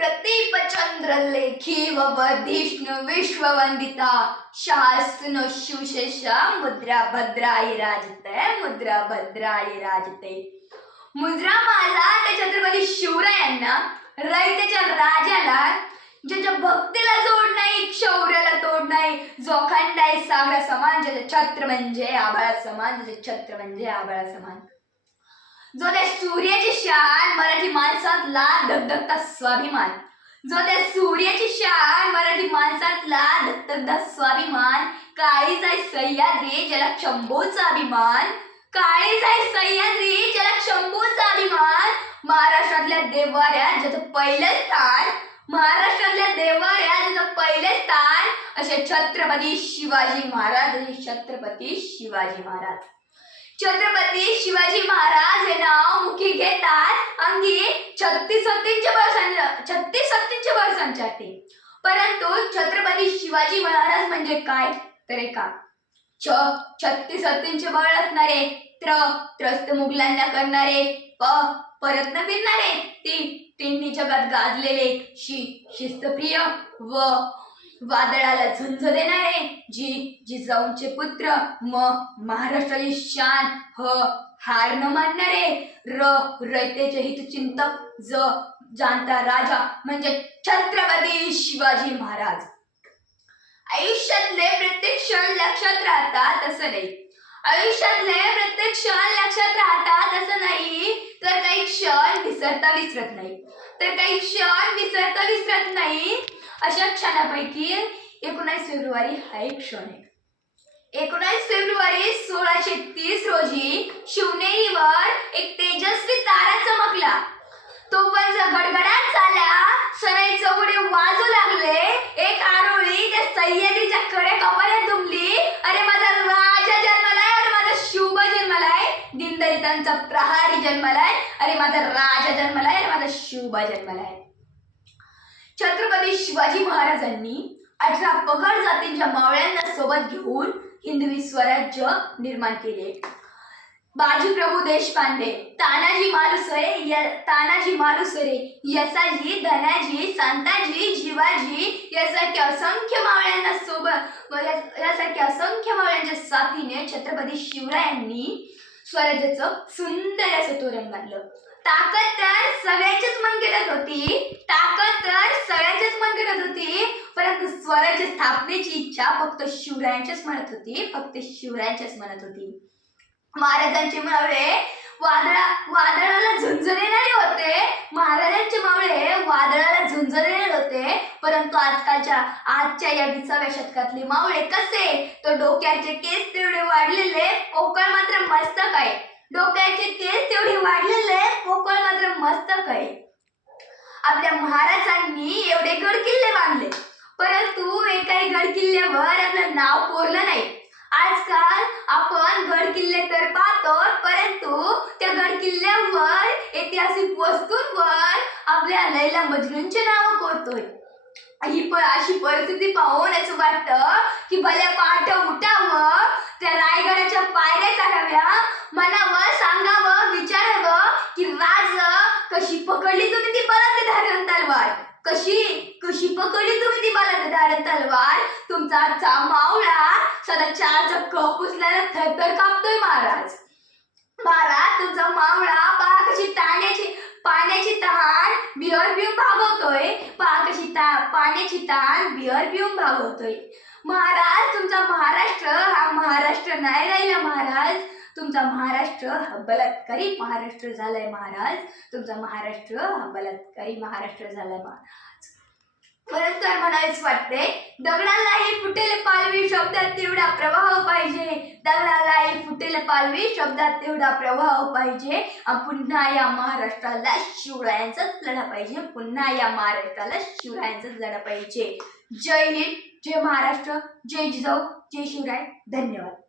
प्रतीपचंद्र लेखी व वर्धिष्णु विश्ववंदिता शासनो शिवशेषा मुद्रा भद्राय राजते मुद्रा भद्राय राजते। मुद्रामाला त्या छत्रपती शिवरायांना रयतेच्या राजाला ज्याच्या भक्तीला जोड नाही शौर्याला तोड नाही जो अखंड आहे सागरा समान ज्याचे छत्र म्हणजे आभाळा समान ज्याचे छत्र म्हणजे आभाळा समान जो त्या सूर्याची शान मराठी माणसातला धगधगता स्वाभिमान जो त्या सूर्याची शान मराठी माणसातला धगधगता स्वाभिमान काळीज आहे सह्याद्री ज्याला शंभूचा अभिमान काळीज आहे सह्याद्री ज्याला शंभूचा अभिमान महाराष्ट्रातल्या देवाऱ्यात ज्याचं पहिलं स्थान महाराष्ट्रातल्या देवाऱ्यात ज्याचं पहिलं स्थान असे छत्रपती शिवाजी महाराज छत्रपती शिवाजी महाराज छत्रपती शिवाजी महाराज हे नाव मुखी घेतात अंगी 36 बळ संचारते परंतु छत्रपती शिवाजी महाराज म्हणजे काय तर एका 36 बळ असणारे त्रस्त मुघलांना करणारे परत न फिरणारे तिन्ही जगात गाजलेले शिस्तप्रिय व वादळाला झुंज देणारे जिजाऊंचे पुत्र महाराष्ट्राची शान हार न मानणारे रयतेचे हितचिंतक जाणता राजा म्हणजे छत्रपती शिवाजी महाराज। आयुष्यातले प्रत्येक क्षण लक्षात राहतात असं नाही आयुष्यातले प्रत्येक क्षण लक्षात राहतात असं नाही तर काही क्षण विसरत नाही अशा क्षणापैकी 19 फेब्रुवारी हा एक क्षण आहे। 19 फेब्रुवारी 1630 रोजी शिवनेरीवर एक तेजस्वी तारा चमकला तोफांचा गडगडाट झाला सनई चौघडे वाजू लागले एक आरोळी त्या सह्याद्रीच्या कडे कपाळात दुमली अरे माझा राजा जन्मलाय अरे माझा शिवबा जन्मलाय दिनदलितांचा प्रहारी जन्मलाय अरे माझा राजा जन्मलाय अरे माझा शिवबा जन्मलाय। छत्रपती शिवाजी महाराजांनी 18 पगड जातींच्या मावळ्यांना सोबत घेऊन हिंदवी स्वराज्य निर्माण केले। बाजीप्रभू देशपांडे तानाजी मालुसरे यसाजी धनाजी संताजी जिवाजी यासारख्या असंख्य मावळ्यांच्या साथीने छत्रपती शिवरायांनी स्वराज्याचं सुंदर असं तोरण बांधलं। ताकद तर सगळ्यांच्याच मनगटात होती परंतु स्वराज्य स्थापनेची इच्छा फक्त शिवरायांच्याच मनात होती। महाराजांचे मावळे वादळाला झुंज देणारे होते परंतु आजच्या या 20व्या शतकातले मावळे कसे तर डोक्याचे केस तेवढे वाढलेले पोकळ मात्र मस्तक आहे आपल्या महाराजांनी एवढे गड किल्ले बांधले परंतु एकाही गड किल्ल्यावर आपलं नाव कोरलं नाही। आजकाल आपण गड किल्ले तर पाहतो परंतु त्या गड किल्ल्यावर ऐतिहासिक वस्तूंवर आपल्या लैला मजनूंचे नाव कोरतोय। अशी परिस्थिती पाहून असं वाटतं की भल्या पहाटे उठावं त्या रायगडाच्या पायऱ्या चढाव्या मनावर सांगावं विचारावं की राज कशी पकडली तुम्ही ती बलात्कार तलवार कशी पकडली तुम्ही ती बलात्कार तलवार तुमचा आजचा मावळा सदा 4 चक्क पुसल्याला थरथर कापतोय महाराज तुमचा मावळा पहा कशी पाण्याची तहान बिअर पिऊन भागवतोय महाराज तुमचा महाराष्ट्र हा महाराष्ट्र नाही राहिला महाराज तुमचा महाराष्ट्र हा बलात्कारी महाराष्ट्र झालाय महाराज परंतु म्हणायच वाटते दगडालाही फुटेल पालवी शब्दात तेवढा प्रवाह पाहिजे पुन्हा या महाराष्ट्राला शिवरायांचाच लढा पाहिजे जय हिंद जय महाराष्ट्र जय जिजाऊ जय शिवराय धन्यवाद।